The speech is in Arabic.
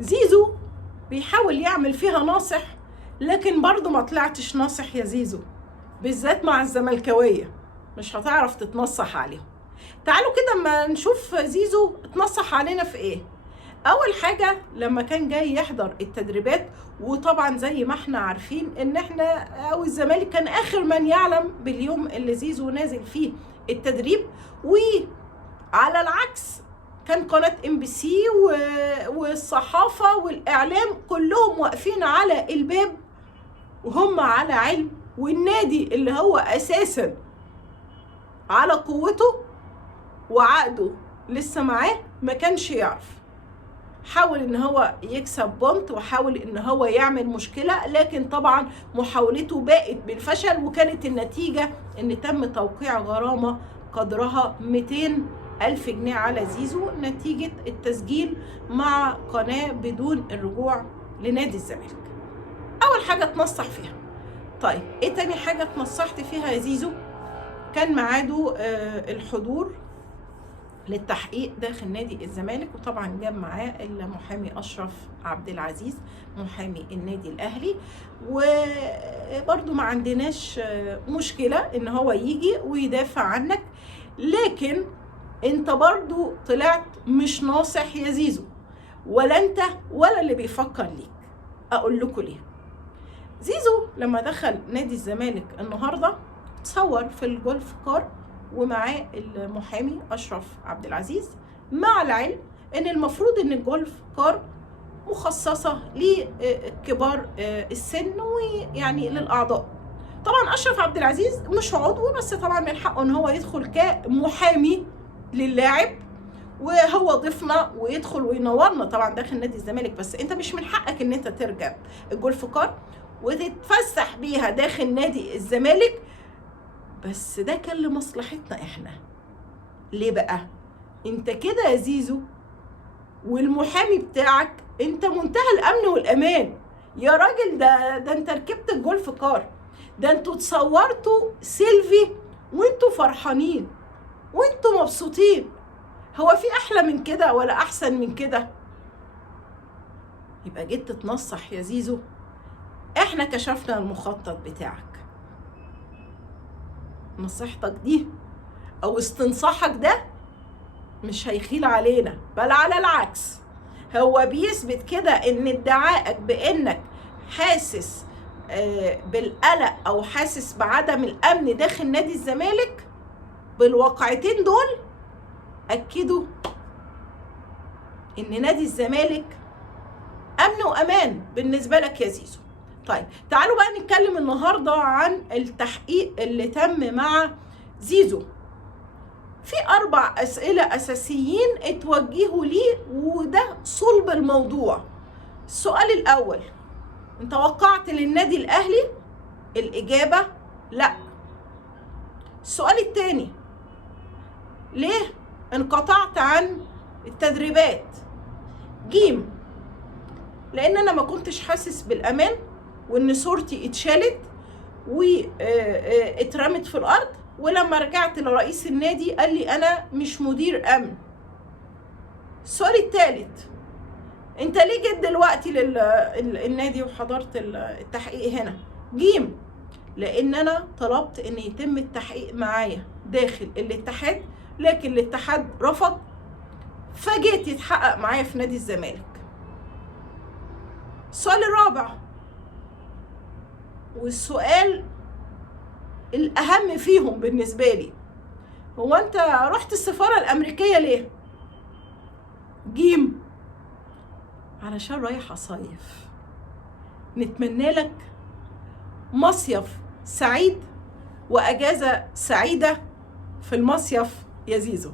زيزو بيحاول يعمل فيها ناصح، لكن برضه ما طلعتش ناصح يا زيزو، بالذات مع الزملكاوية مش هتعرف تتنصح عليهم. تعالوا كده اما نشوف زيزو اتنصح علينا في ايه. اول حاجة لما كان جاي يحضر التدريبات، وطبعا زي ما احنا عارفين ان احنا او الزمالك كان اخر من يعلم باليوم اللي زيزو نازل فيه التدريب، وعلى العكس كان قناة MBC والصحافة والإعلام كلهم واقفين على الباب وهم على علم، والنادي اللي هو أساسا على قوته وعقده لسه معاه ما كانش يعرف. حاول ان هو يكسب بونت وحاول ان هو يعمل مشكلة، لكن طبعا محاولته باءت بالفشل، وكانت النتيجة ان تم توقيع غرامة قدرها 200,000 جنيه على زيزو نتيجة التسجيل مع قناة بدون الرجوع لنادي الزمالك. اول حاجة اتنصح فيها. طيب ايه تاني حاجة اتنصحت فيها يا زيزو؟ كان ميعاده الحضور للتحقيق داخل نادي الزمالك، وطبعا جاب معاه المحامي أشرف عبد العزيز محامي النادي الأهلي، وبرضو ما عندناش مشكلة ان هو يجي ويدافع عنك، لكن انت برضو طلعت مش ناصح يا زيزو، ولا انت ولا اللي بيفكر ليك. اقول لكم ليه. زيزو لما دخل نادي الزمالك النهارده تصور في الجولف كار ومعاه المحامي أشرف عبد العزيز، مع العلم ان المفروض ان الجولف كار مخصصة لكبار السن ويعني للأعضاء. طبعا أشرف عبد العزيز مش عضو، بس طبعا من حقه ان هو يدخل كمحامي للاعب، وهو ضيفنا ويدخل وينورنا طبعا داخل نادي الزمالك، بس انت مش من حقك ان انت تركب الجولف كار وتتفسح بيها داخل نادي الزمالك. بس ده كان لمصلحتنا احنا. ليه بقى؟ انت كده يا زيزو والمحامي بتاعك انت منتهى الامن والامان يا راجل. ده انت ركبت الجولف كار، ده انتوا اتصورتوا سيلفي وانتوا فرحانين وانتوا مبسوطين. هو في احلى من كده ولا احسن من كده؟ يبقى جيت تتنصح يا زيزو، احنا كشفنا المخطط بتاعك. نصيحتك دي او استنصاحك ده مش هيخيل علينا، بل على العكس هو بيثبت كده ان ادعائك بانك حاسس بالقلق او حاسس بعدم الامن داخل نادي الزمالك بالواقعتين دول اكدوا ان نادي الزمالك امن وامان بالنسبه لك يا زيزو. طيب تعالوا بقى نتكلم النهارده عن التحقيق اللي تم مع زيزو. في 4 أسئلة أساسيين اتوجهوا ليه وده صلب الموضوع. السؤال الأول، انت وقعت للنادي الأهلي؟ الإجابة لا. السؤال الثاني، ليه انقطعت عن التدريبات؟ جيم، لأن أنا ما كنتش حاسس بالأمان وإن صورتي اتشالت واترمت في الأرض، ولما رجعت لرئيس النادي قال لي أنا مش مدير أمن. السؤال الثالث، أنت ليه جيت دلوقتي للنادي وحضرت التحقيق هنا؟ جيم، لأن أنا طلبت إن يتم التحقيق معايا داخل الاتحاد، لكن الاتحاد رفض، فجيت يتحقق معايا في نادي الزمالك. السؤال الرابع والسؤال الأهم فيهم بالنسبة لي، هو أنت رحت السفارة الأمريكية ليه؟ جيم، علشان رايح أصيف. نتمنى لك مصيف سعيد وأجازة سعيدة في المصيف يا زيزو.